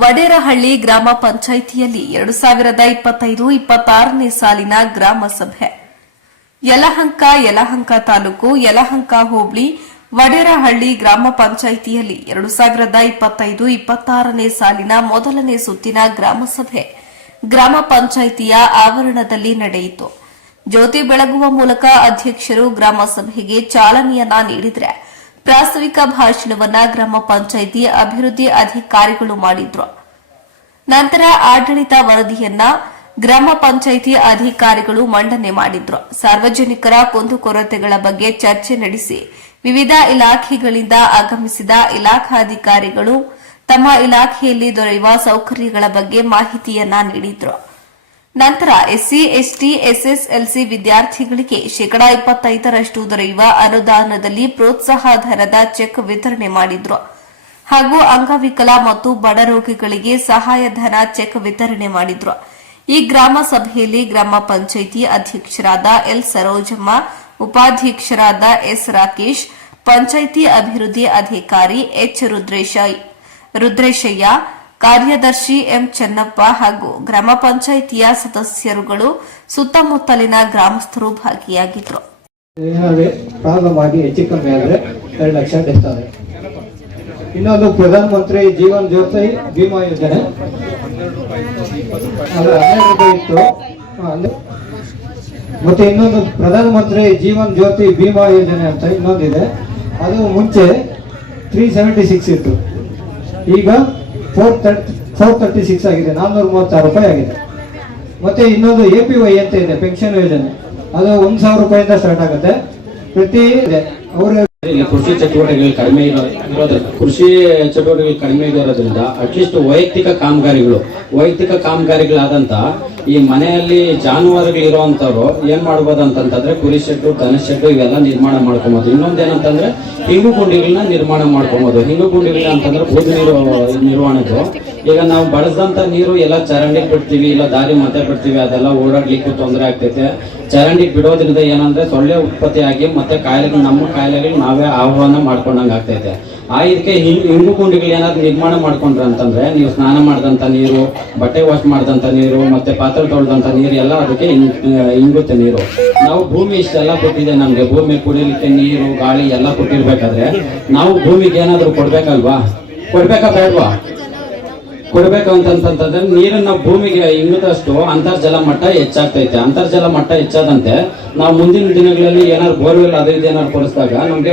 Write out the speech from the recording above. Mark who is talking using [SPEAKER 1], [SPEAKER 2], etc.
[SPEAKER 1] ವಡೇರಹಳ್ಳಿ ಗ್ರಾಮ ಪಂಚಾಯಿತಿಯಲ್ಲಿ ಎರಡು ಸಾವಿರದ ಇಪ್ಪತ್ತೈದು ಇಪ್ಪತ್ತಾರನೇ ಸಾಲಿನ ಗ್ರಾಮ ಸಭೆ. ಯಲಹಂಕ ಯಲಹಂಕ ತಾಲೂಕು, ಯಲಹಂಕ ಹೋಬಳಿ, ವಡೇರಹಳ್ಳಿ ಗ್ರಾಮ ಪಂಚಾಯಿತಿಯಲ್ಲಿ ಎರಡು ಸಾವಿರದ ಇಪ್ಪತ್ತೈದು ಇಪ್ಪತ್ತಾರನೇ ಸಾಲಿನ ಮೊದಲನೇ ಸುತ್ತಿನ ಗ್ರಾಮ ಸಭೆ ಗ್ರಾಮ ಪಂಚಾಯಿತಿಯ ಆವರಣದಲ್ಲಿ ನಡೆಯಿತು. ಜ್ಯೋತಿ ಬೆಳಗುವ ಮೂಲಕ ಅಧ್ಯಕ್ಷರು ಗ್ರಾಮ ಸಭೆಗೆ ಚಾಲನೆಯನ್ನ ನೀಡಿದರೆ ಪ್ರಾಸ್ತಾವಿಕ ಭಾಷಣವನ್ನ ಗ್ರಾಮ ಪಂಚಾಯಿತಿ ಅಭಿವೃದ್ಧಿ ಅಧಿಕಾರಿಗಳು ಮಾಡಿದ್ರು. ನಂತರ ಆಡಳಿತ ವರದಿಯನ್ನ ಗ್ರಾಮ ಪಂಚಾಯಿತಿ ಅಧಿಕಾರಿಗಳು ಮಂಡನೆ ಮಾಡಿದ್ರು. ಸಾರ್ವಜನಿಕರ ಕುಂದುಕೊರತೆಗಳ ಬಗ್ಗೆ ಚರ್ಚೆ ನಡೆಸಿ ವಿವಿಧ ಇಲಾಖೆಗಳಿಂದ ಆಗಮಿಸಿದ ಇಲಾಖಾಧಿಕಾರಿಗಳು ತಮ್ಮ ಇಲಾಖೆಯಲ್ಲಿ ದೊರೆಯುವ ಸೌಕರ್ಯಗಳ ಬಗ್ಗೆ ಮಾಹಿತಿಯನ್ನ ನೀಡಿದ್ರು. ನಂತರ ಎಸ್ಸಿ, ಎಸ್ಟಿ ಎಸ್ಎಸ್ಎಲ್ಸಿ ವಿದ್ಯಾರ್ಥಿಗಳಿಗೆ ಶೇಕಡಾ ಇಪ್ಪತ್ತೈದರಷ್ಟು ದೊರೆಯುವ ಅನುದಾನದಲ್ಲಿ ಪ್ರೋತ್ಸಾಹ ಧನದ ಚೆಕ್ ವಿತರಣೆ ಮಾಡಿದ್ರು. ಹಾಗೂ ಅಂಗವಿಕಲ ಮತ್ತು ಬಡ ರೋಗಿಗಳಿಗೆ ಸಹಾಯಧನ ಚೆಕ್ ವಿತರಣೆ ಮಾಡಿದ್ರು. ಈ ಗ್ರಾಮ ಸಭೆಯಲ್ಲಿ ಗ್ರಾಮ ಪಂಚಾಯಿತಿ ಅಧ್ಯಕ್ಷರಾದ ಎಲ್ ಸರೋಜಮ್ಮ, ಉಪಾಧ್ಯಕ್ಷರಾದ ಎಸ್ ರಾಕೇಶ್, ಪಂಚಾಯಿತಿ ಅಭಿವೃದ್ಧಿ ಅಧಿಕಾರಿ ಎಚ್ ರುದ್ರೇಶ, ರುದ್ರೇಶಯ್ಯ ಕಾರ್ಯದರ್ಶಿ ಎಂ ಚೆನ್ನಪ್ಪ ಹಾಗೂ ಗ್ರಾಮ ಪಂಚಾಯಿತಿಯ ಸದಸ್ಯರುಗಳು ಸುತ್ತಮುತ್ತಲಿನ ಗ್ರಾಮಸ್ಥರು
[SPEAKER 2] ಡೆತ್ ಇನ್ನೊಂದು ಪ್ರಧಾನ ಮಂತ್ರಿ ಜೀವನ್ ಜ್ಯೋತಿ ಭೀಮಾ ಯೋಜನೆ. ಮತ್ತೆ ಇನ್ನೊಂದು ಪ್ರಧಾನ ಮಂತ್ರಿ ಜೀವನ್ ಜ್ಯೋತಿ ಭೀಮಾ ಯೋಜನೆ ಅಂತ ಇನ್ನೊಂದಿದೆ. ಅದು ಮುಂಚೆ ತ್ರೀ ಸೆವೆಂಟಿ ಸಿಕ್ಸ್ ಇತ್ತು. ಈಗ four thirty four thirty six ಆಗಿದೆ ನಾನ್ನೂರ ಮೂವತ್ತಾರು ರೂಪಾಯಿ ಆಗಿದೆ. ಮತ್ತೆ ಇನ್ನೊಂದು ಎ ಪಿ ವೈ ಅಂತ ಇದೆ, ಪೆನ್ಷನ್ ಯೋಜನೆ. ಅದು ಒಂದ್ ಸಾವಿರ ರೂಪಾಯಿಂದ ಸ್ಟಾರ್ಟ್ ಆಗುತ್ತೆ. ಪ್ರತಿ ಅವರು
[SPEAKER 3] ಕೃಷಿ ಚಟುವಟಿಕೆಗಳು ಕಡಿಮೆ ಇರೋ ಇರೋದ್ರಿಂದ, ಕೃಷಿ ಚಟುವಟಿಕೆಗಳು ಕಡಿಮೆ ಇರೋದ್ರಿಂದ ಅಟ್ಲೀಸ್ಟ್ ವೈಯಕ್ತಿಕ ಕಾಮಗಾರಿಗಳು, ವೈಯಕ್ತಿಕ ಕಾಮಗಾರಿಗಳಾದಂತ ಈ ಮನೆಯಲ್ಲಿ ಜಾನುವಾರುಗಳು ಇರುವಂತವ್ರು ಏನ್ ಮಾಡ್ಬೋದು ಅಂತಂತಂದ್ರೆ ಕುರಿ ಶೆಡ್ಡು, ದನ ಶೆಡ್ಡು ಇವೆಲ್ಲ ನಿರ್ಮಾಣ ಮಾಡ್ಕೊಬೋದು. ಇನ್ನೊಂದೇನಂತಂದ್ರೆ ಹಿಂಗು ಗುಂಡಿಗಳನ್ನ ನಿರ್ಮಾಣ ಮಾಡ್ಕೊಬೋದು. ಹಿಂಗು ಗುಂಡಿಗಳ ಅಂತಂದ್ರೆ ಭೂಮಿ ನೀರು ನಿರ್ವಹಣೆದು ಈಗ ನಾವು ಬಳಸಿದಂತ ನೀರು ಎಲ್ಲ ಚರಂಡಿಗೆ ಬಿಡ್ತೀವಿ, ಇಲ್ಲ ದಾರಿ ಮತ್ತೆ ಬಿಡ್ತೀವಿ, ಅದೆಲ್ಲ ಓಡಾಡ್ಲಿಕ್ಕೂ ತೊಂದರೆ ಆಗ್ತೈತೆ. ಚರಂಡಿಗೆ ಬಿಡೋದ್ರಿಂದ ಏನಂದ್ರೆ ಸೊಳ್ಳೆ ಉತ್ಪತ್ತಿ ಆಗಿ ಮತ್ತೆ ಕಾಯಿಲೆಗಳು, ನಮ್ಮ ಕಾಯಿಲೆಗಳು ನಾವೇ ಆಹ್ವಾನ ಮಾಡ್ಕೊಂಡಂಗೆ ಆಗ್ತೈತೆ. ಆ ಇದಕ್ಕೆ ಹಿಂಗು ಕುಂಡಿಗಳು ಏನಾದ್ರು ನಿರ್ಮಾಣ ಮಾಡ್ಕೊಂಡ್ರೆ ಅಂತಂದ್ರೆ, ನೀವು ಸ್ನಾನ ಮಾಡಿದಂತ ನೀರು, ಬಟ್ಟೆ ವಾಶ್ ಮಾಡಿದಂತ ನೀರು, ಮತ್ತೆ ಪಾತ್ರೆ ತೊಳೆದಂತ ನೀರು, ಎಲ್ಲ ಅದಕ್ಕೆ ಇಂಗುತ್ತೆ ನೀರು. ನಾವು ಭೂಮಿ ಇಷ್ಟೆಲ್ಲ ಕೊಟ್ಟಿದೆ ನಮ್ಗೆ. ಭೂಮಿ ಕುಡಿಲಿಕ್ಕೆ ನೀರು, ಗಾಳಿ ಎಲ್ಲ ಕೊಟ್ಟಿರ್ಬೇಕಾದ್ರೆ, ನಾವು ಭೂಮಿಗೆ ಏನಾದ್ರು ಕೊಡ್ಬೇಕಲ್ವಾ? ಕೊಡ್ಬೇಕಾ ಬೇಡವಾ? ಕೊಡ್ಬೇಕು ಅಂತಂತಂದ್ರೆ ನೀರನ್ನ ಭೂಮಿಗೆ ಇಂಗಿದಷ್ಟು ಅಂತರ್ಜಲ ಮಟ್ಟ ಹೆಚ್ಚಾಗ್ತೈತೆ. ಅಂತರ್ಜಲ ಮಟ್ಟ ಹೆಚ್ಚಾದಂತೆ ನಾವು ಮುಂದಿನ ದಿನಗಳಲ್ಲಿ ಏನಾದ್ರು ಬೋರ್ವೆಲ್ ಅದು ಇದು ಏನಾದ್ರು ಕೊಡಿಸಿದಾಗ ನಮ್ಗೆ